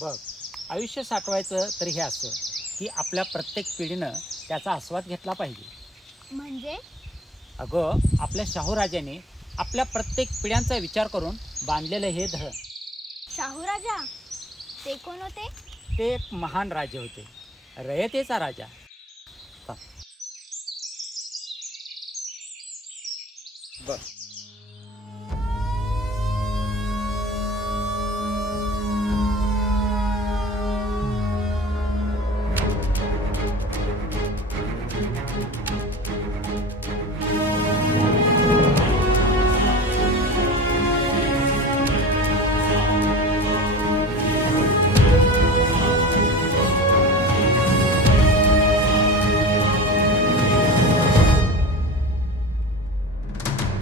बघ, आयुष्य साठवायचं तर हे असं की आपल्या प्रत्येक पिढीनं त्याचा आस्वाद घेतला पाहिजे. म्हणजे अगं, आपल्या शाहूराजांनी आपल्या प्रत्येक पिढ्यांचा विचार करून बांधलेलं हे धरण. शाहू राजा ते कोण होते? ते एक महान राजे होते, रयतेचा राजा. थांब. बघ,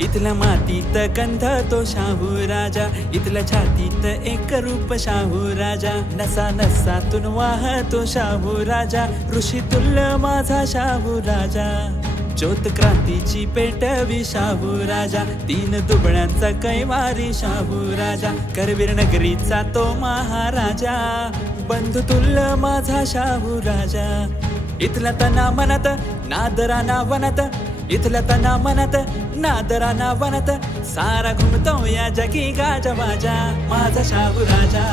इथल्या मातीत गंध तो शाहू राजा, इथल्या छातीत एक रूप शाहू राजा, नसा नसातून वाहतो शाहू राजा, ऋषी तुल्य माझा शाहू राजा. ज्योत क्रांतीची पेटवी शाहू राजा, तीन दुबळ्यांचा कैवारी शाहू राजा, करवीर नगरीचा तो महाराजा, बंधुतुल्य माझा शाहू राजा. इथल्या तना मनात नादराना वनात, इथल्या तना मनात नादराना वनात, सारा घुमतो या जगी गाजवाजा, माझा शाहू राजा,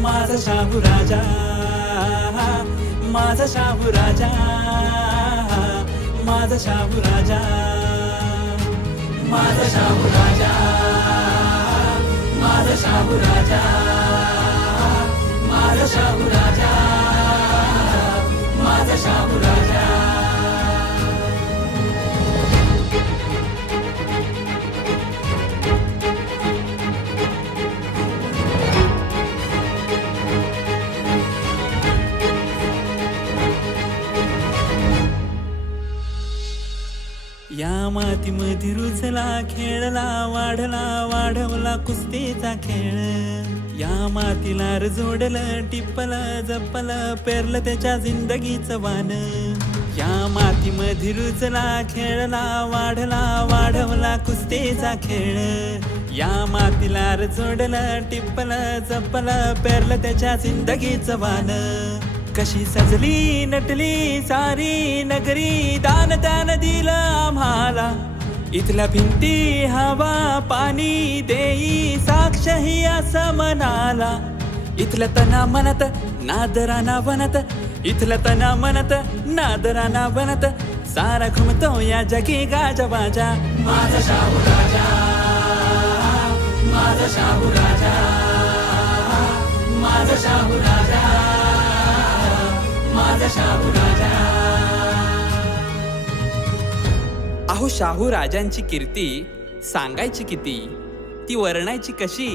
माझा शाहू राजा, माझा शाहू राजा, माझा शाहू राजा, माझा शाहू राजा, माझा शाहू राजा, माझा शाहू राजा, माझा शाहू राजा. या मातीमध्ये रुजला खेळला, वाढला वाढवला कुस्तीचा खेळ, या मातीला जोडलं टिपलं जपलं, पेरलं त्याच्या जिंदगीचं वान. या मातीमध्ये रुजला खेळला, वाढला वाढवला कुस्तीचा खेळ, या मातीला जोडलं टिपलं जपलं, पेरलं त्याच्या जिंदगीचं वान. कशी सजली नटली सारी नगरी, दान त्यान दिलं आम्हाला, इथल्या भिंती हवा पाणी देई साक्ष ही असं मनाला. इथल्या तना मनात नादराना वनात, इथल्या तना मनात नादराना वनात, सारा घुमतो या जगी गाजवाजा, माझा शाहू राजा, माझा शाहू राजा, माझा शाहू राजा, माझा शाहू राजा. अहो, शाहू राजांची कीर्ती सांगायची किती, ती वर्णायची कशी,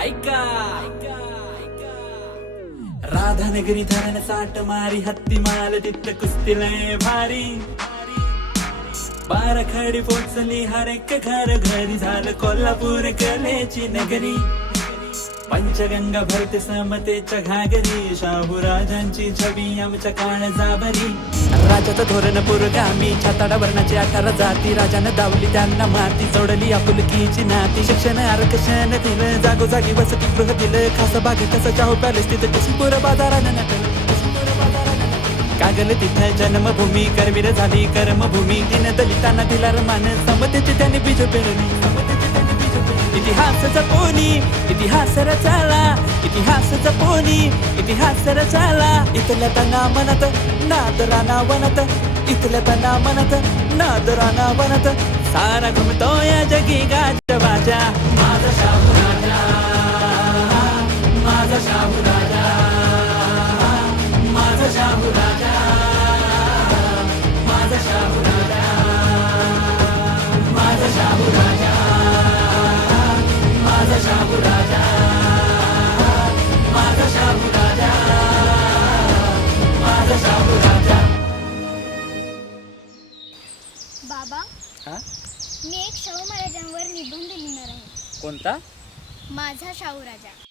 ऐका ऐका ऐका. राधानगरी धरण साठ मारी, हत्ती माल तिथं कुस्ती लय भारी, बाराखडी पोचली हर एक घर घरी, झालं कोल्हापूर कलेची नगरी. पंचगंगा भरते समतेच्या घागरी, शाहू राजांची छबी आमच्या काळजाभरी. राजाचं धोरण पुरोगामी, छाताडा वर्णाची 18 जाती, राजानं दावली त्यांना माती, सोडली आपुलकीची नाती. शिक्षण आरक्षण दिलं, जागोजागी वसतिगृह दिलं, खास बाग कसं शाहू पॅलेस तिथं किशनपूर बाजारानं नटलं, कागल तिथं जन्मभूमी, करवीर झाली कर्मभूमी, दिन दलितांना दिला रमान, समतेची त्यांनी बीज पेरली, इतिहास जपोनी इतिहास रचाला, इतिहास जपोनी इतिहास रचाला. इथल्या तना मनात नादराना वनात, इथल्या तना मनात नादराना वनात, सारा घुमतो या जगी गाजवाजा, माझा शाहू राजा, माझा शाहू राजा, माझा शाहू राजा, माझा शाहू राजा, माझा शाहू राजा, माझा शाहू राजा, माझा शाहू राजा, माझा शाहू राजा. बाबा, हा? मी एक शाहू महाराजांवर निबंध लिहिणार आहे. कोणता? माझा शाहू राजा.